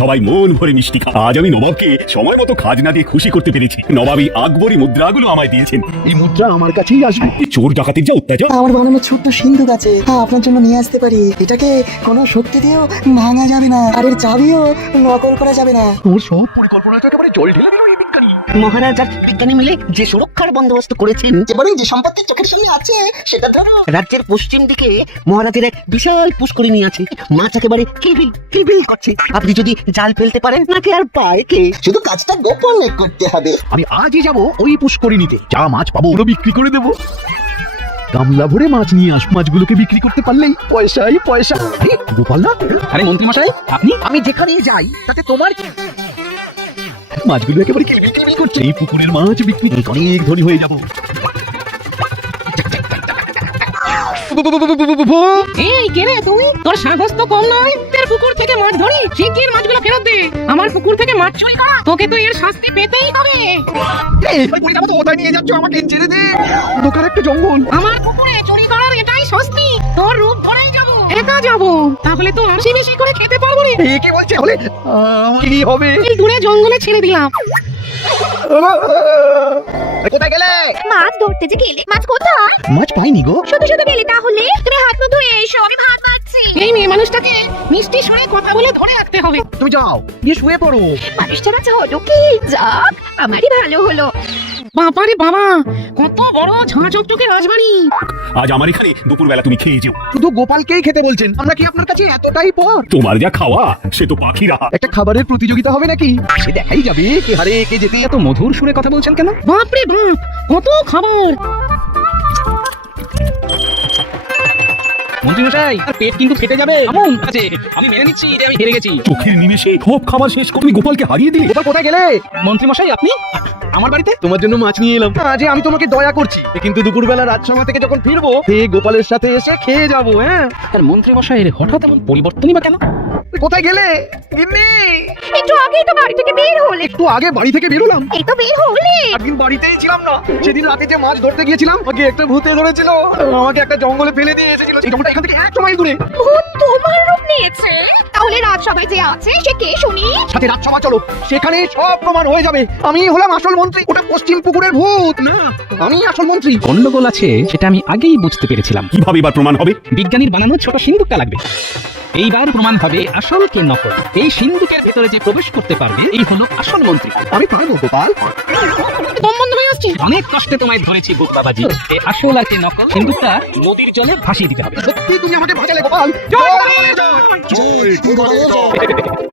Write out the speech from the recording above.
সবাই মন ভরে মিষ্টি খা। আজ আমি নবাবকে সময় মতো খাজনা দিয়ে খুশি করতে পেরেছি। নবাব এই আকবরী মুদ্রাগুলো আমায় দিয়েছেন। এই মুদ্রা আমার কাছেই আসবে। চোর ডাকাতির যা অত্যাচার। আমার বানানো ছোট্ট সিন্ধুক আছে, আপনার জন্য নিয়ে আসতে পারি। এটাকে কোনো শক্তি দিয়েও ভাঙা যাবে না, আর এর চাবিও নকল করা যাবে না। তোর সব পরিকল্পনাটা একেবারে জল ঢেলে দিল এই বিজ্ঞানী। মহারাজ আর বিজ্ঞানী মিলে যে সুরক্ষার বন্দোবস্ত করেছেন, এবারে যে সম্পত্তি চোখের সামনে আছে সেটা ধরো। রাজ্যের পশ্চিম দিকে মহারাজের এক বিশাল পুষ্করিণী আছে। মাছ একেবারে কিলবিল কিলবিল করছে। আপনি যদি জাল ফেলতে পারেন, নাকি আর পায় কে? শুধু কাজটা গোপনে করতে হবে। আমি আজই যাব ওই পুষ্করিণীতে, যা মাছ পাবো ওগুলো বিক্রি করে দেবো। গামলা ভরে মাছ নিয়ে আস, মাছগুলোকে বিক্রি করতে পারলেই পয়সাই পয়সা। আরে গোপাল না? আরে মন্ত্রী মশাই, আপনি? আমি যেখানেই যাই তাতে তোমার কি? মাছগুলো একেবারে কিলবিল কিলবিল করছে। এই পুকুরের মাছ বিক্রি করে অনেক ধনী হয়ে যাবো। এই কে রে তুই? তোর সাহস তো কম নয়। তোর পুকুর থেকে মাছ ধরি, শিগগির মাছগুলো ফেরত দে। আমার পুকুর থেকে মাছ চুরি করা, তোকে তো এর শাস্তি পেতেই হবে। পড়ে যাবো তো, কোথায় নিয়ে যাচ্ছ আমাকে? ছেড়ে দে, দোকান একটা জঙ্গল। আমার পুকুরে চুরি করার এটাই শাস্তি। তোর রূপ ধরেই যাবো, একা যাবো, তাহলে তো বেশি বেশি করে খেতে পারবো রে। এ কি বলছে? হলে কি হবে? এই দূরে জঙ্গলে ছেড়ে দিলাম। কোথায় গেলে? মাছ ধরতে যে গেলে, মাছ কোথায়? মাছ পাইনি গো। শুধু শুধু গেলে তাহলে? তুমি হাত মুখ ধুয়ে এসো, আমি ভাত বাড়ছি। এই মেয়ে মানুষটাকে মিষ্টি সুরে কথা বলে ধরে রাখতে হবে। তুমি যাও, গিয়ে শুয়ে পড়ো। মানুষটা বাচ্চা হলো কি? যাক, আমারই ভালো হলো। বাবারে বাবা, কত বড় ঝাঁ চকচকে রাজবাড়ি। আজ আমার এখানে দুপুরবেলা তুমি খেয়ে যেও। শুধু গোপালকেই খেতে বলছেন, আমরা কি আপনার কাছে এতটাই পর? তোমার যা খাওয়া সে তো পাখিরা। একটা খাবারের প্রতিযোগিতা হবে নাকি? সে দেখাই যাবে কে হারে কে জেতে। এত মধুর সুরে কথা বলছেন কেন? বাপরে বাপ, কত খাবার। মন্ত্রী মশাই, আর পেট কিন্তু ফেটে যাবে। এমন আছে, আমি মেনে নিচ্ছি যে আমি হেরে গেছি। চোখের নিমেষে সব খাবার শেষ করে তুমি গোপালকে হারিয়ে দিলে। গোপাল কোথায় গেলে? মন্ত্রী মশাই, আপনি আমার বাড়িতে? তোমার জন্য মাছ নিয়ে এলাম। আজ আমি তোমাকে দয়া করছি, কিন্তু দুপুরবেলা রাজসভা থেকে যখন ফিরবো, এই গোপালের সাথে এসে খেয়ে যাবো। হ্যাঁ, আর মন্ত্রী মশাইয়ের হঠাৎ এমন পরিবর্তনই বা কেন? কোথায় গেলে? গিন্নি, একটু আগেই তো বাড়ি থেকে বের হলে। একটু আগে বাড়ি থেকে বেরোলাম। এই তো বের হলে। একদিন বাড়িতেই ছিলাম না। সেদিন রাতে যে মাছ ধরতে গিয়েছিলাম, আমাকে একটা ভূতে ধরেছিল। আমাকে একটা জঙ্গলে ফেলে দিয়ে এসেছিল। সেই জঙ্গলটা এখান থেকে 1 মাইল দূরে। ভূত তোমার রূপ নিয়েছে? তাহলে রাজসভায় যে আছে সে কে শুনি? সাথে রাজসভা চলো, সেখানে সব প্রমাণ হয়ে যাবে। আমি হলাম আসল মন্ত্রী, ওটা পশ্চিম পুকুরের ভূত না। আমি আসল মন্ত্রী। গন্ডগোল আছে সেটা আমি আগেই বুঝতে পেরেছিলাম। কিভাবে এবার প্রমাণ হবে? বিজ্ঞানীর বানানো ছোট সিন্ধুকটা লাগবে। এইবার প্রমাণ হবে আসল কে নকল। এই সিন্ধুকের ভেতরে যে প্রবেশ করতে পারবে, এই হলো আসল মন্ত্রী। আমি পারবো গোপাল। দম বন্ধ হয়ে আসছে। অনেক কষ্টে তোমায় ধরেছি বুক বাবাজি। এই আসল আর কে নকল সিন্ধুকটা নদীর জলে ভাসিয়ে দিতে হবে। সত্যি তুমি আমাকে বাঁচালে গোপাল। জয় জয়, জয়, জয়, জয়।